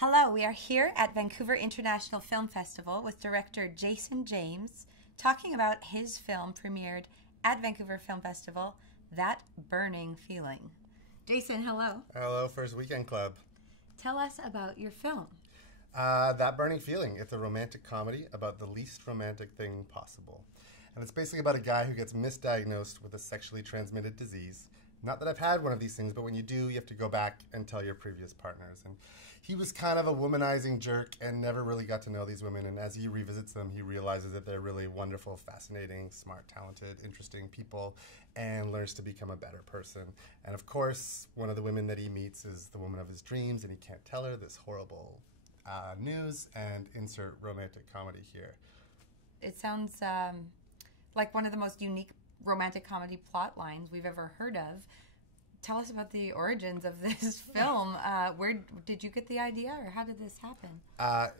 Hello, we are here at Vancouver International Film Festival with director Jason James talking about his film premiered at Vancouver Film Festival, That Burning Feeling. Jason, hello. Hello, First Weekend Club. Tell us about your film. That Burning Feeling. It's a romantic comedy about the least romantic thing possible. And it's basically about a guy who gets misdiagnosed with a sexually transmitted disease. Not that I've had one of these things, but when you do, you have to go back and tell your previous partners. And he was kind of a womanizing jerk and never really got to know these women. And as he revisits them, he realizes that they're really wonderful, fascinating, smart, talented, interesting people, and learns to become a better person. And of course, one of the women that he meets is the woman of his dreams, and he can't tell her this horrible news, and insert romantic comedy here. It sounds like one of the most unique romantic comedy plot lines we've ever heard of. Tell us about the origins of this film. Where did you get the idea, or how did this happen?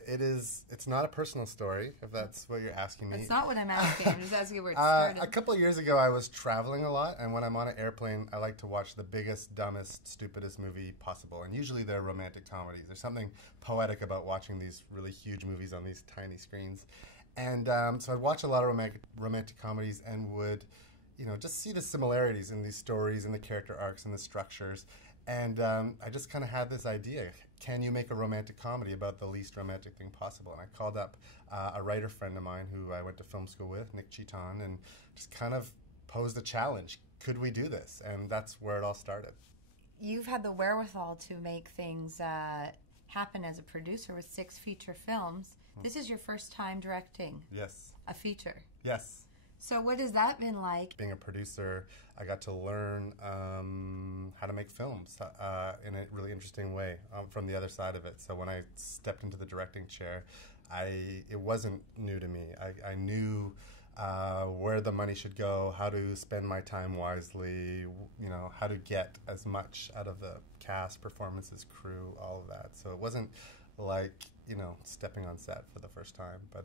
It's not a personal story, if that's what you're asking me. That's not what I'm asking. I'm just asking where it started. A couple of years ago, I was traveling a lot, and when I'm on an airplane, I like to watch the biggest, dumbest, stupidest movie possible. And usually they're romantic comedies. There's something poetic about watching these really huge movies on these tiny screens. And so I'd watch a lot of romantic comedies and would, just see the similarities in these stories and the character arcs and the structures. And I just kind of had this idea, can you make a romantic comedy about the least romantic thing possible? And I called up a writer friend of mine who I went to film school with, Nick Cheaton, and just kind of posed a challenge. Could we do this? And that's where it all started. You've had the wherewithal to make things happen as a producer with 6 feature films. This is your first time directing a feature. Yes. So what has that been like? Being a producer, I got to learn how to make films in a really interesting way from the other side of it. So when I stepped into the directing chair, it wasn't new to me. I knew where the money should go, how to spend my time wisely, how to get as much out of the cast, performances, crew, all of that. So it wasn't like, stepping on set for the first time, but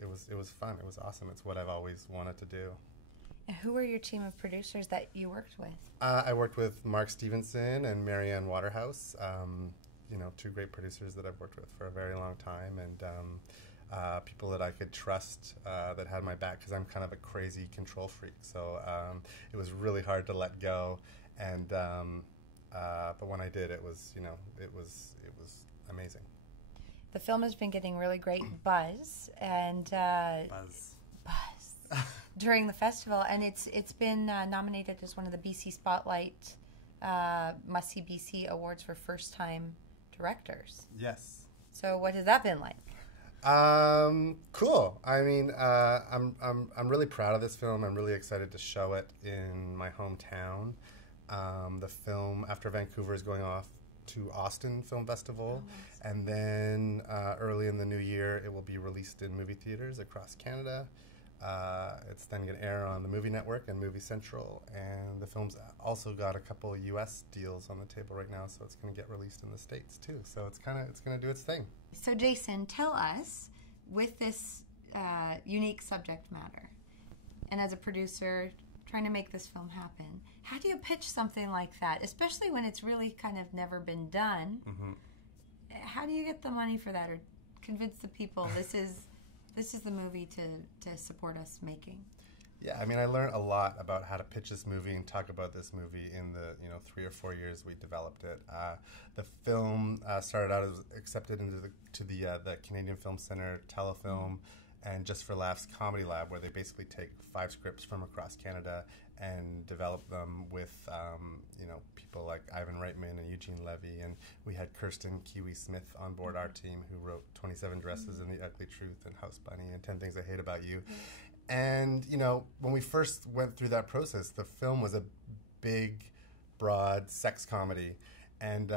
it was fun. It was awesome. It's what I've always wanted to do. And who were your team of producers that you worked with? I worked with Mark Stevenson and Marianne Waterhouse, 2 great producers that I've worked with for a very long time, and people that I could trust that had my back, because I'm kind of a crazy control freak. So it was really hard to let go, and but when I did, it was amazing. The film has been getting really great buzz and buzz during the festival, and it's been nominated as one of the BC Spotlight Must See BC Awards for first time directors. Yes. So what has that been like? Cool. I mean, I'm really proud of this film. I'm really excited to show it in my hometown. The film, after Vancouver, is going off to Austin Film Festival, and then early in the new year it will be released in movie theaters across Canada. It's then going to air on the Movie Network and Movie Central, and the film's also got a couple of US deals on the table right now, so it's going to get released in the States too. So it's going to do its thing. So Jason, tell us, with this unique subject matter, and as a producer trying to make this film happen, how do you pitch something like that, especially when it's really kind of never been done? Mm-hmm. How do you get the money for that, or convince the people this is the movie to support us making? Yeah, I mean, I learned a lot about how to pitch this movie and talk about this movie in the 3 or 4 years we developed it. The film started out as accepted into the Canadian Film Centre Telefilm and Just for Laughs Comedy Lab, where they basically take 5 scripts from across Canada and develop them with people like Ivan Reitman and Eugene Levy, and we had Kirsten Kiwi Smith on board our team, who wrote 27 Dresses and The Ugly Truth and House Bunny and 10 Things I Hate About You. And when we first went through that process, the film was a big, broad sex comedy, and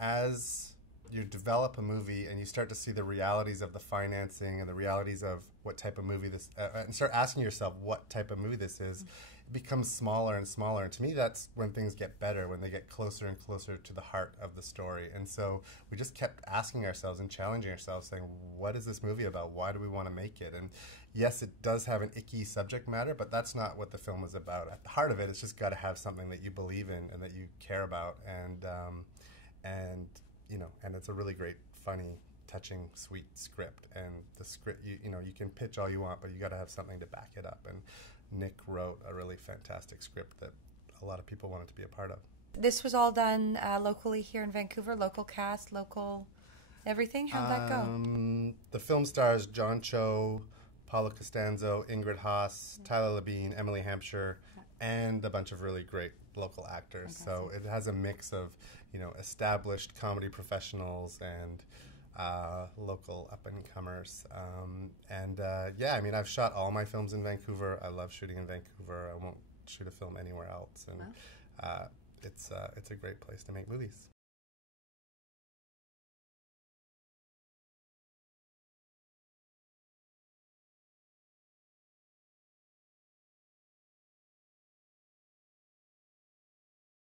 as you develop a movie and you start to see the realities of the financing and the realities of what type of movie this, and start asking yourself what type of movie this is, it becomes smaller and smaller. And to me, that's when things get better, when they get closer and closer to the heart of the story. And so we just kept asking ourselves and challenging ourselves, saying, what is this movie about? Why do we want to make it? And yes, it does have an icky subject matter, but that's not what the film is about. At the heart of it, it's just got to have something that you believe in and that you care about. and and it's a really great, funny, touching, sweet script. And the script, you can pitch all you want, but you got to have something to back it up. And Nick wrote a really fantastic script that a lot of people wanted to be a part of. This was all done locally here in Vancouver, local cast, local everything? How'd that go? The film stars John Cho, Paula Costanzo, Ingrid Haas, Tyler Labine, Emily Hampshire, and a bunch of really great local actors. So it has a mix of, established comedy professionals and local up-and-comers. I've shot all my films in Vancouver. I love shooting in Vancouver. I won't shoot a film anywhere else. And it's a great place to make movies.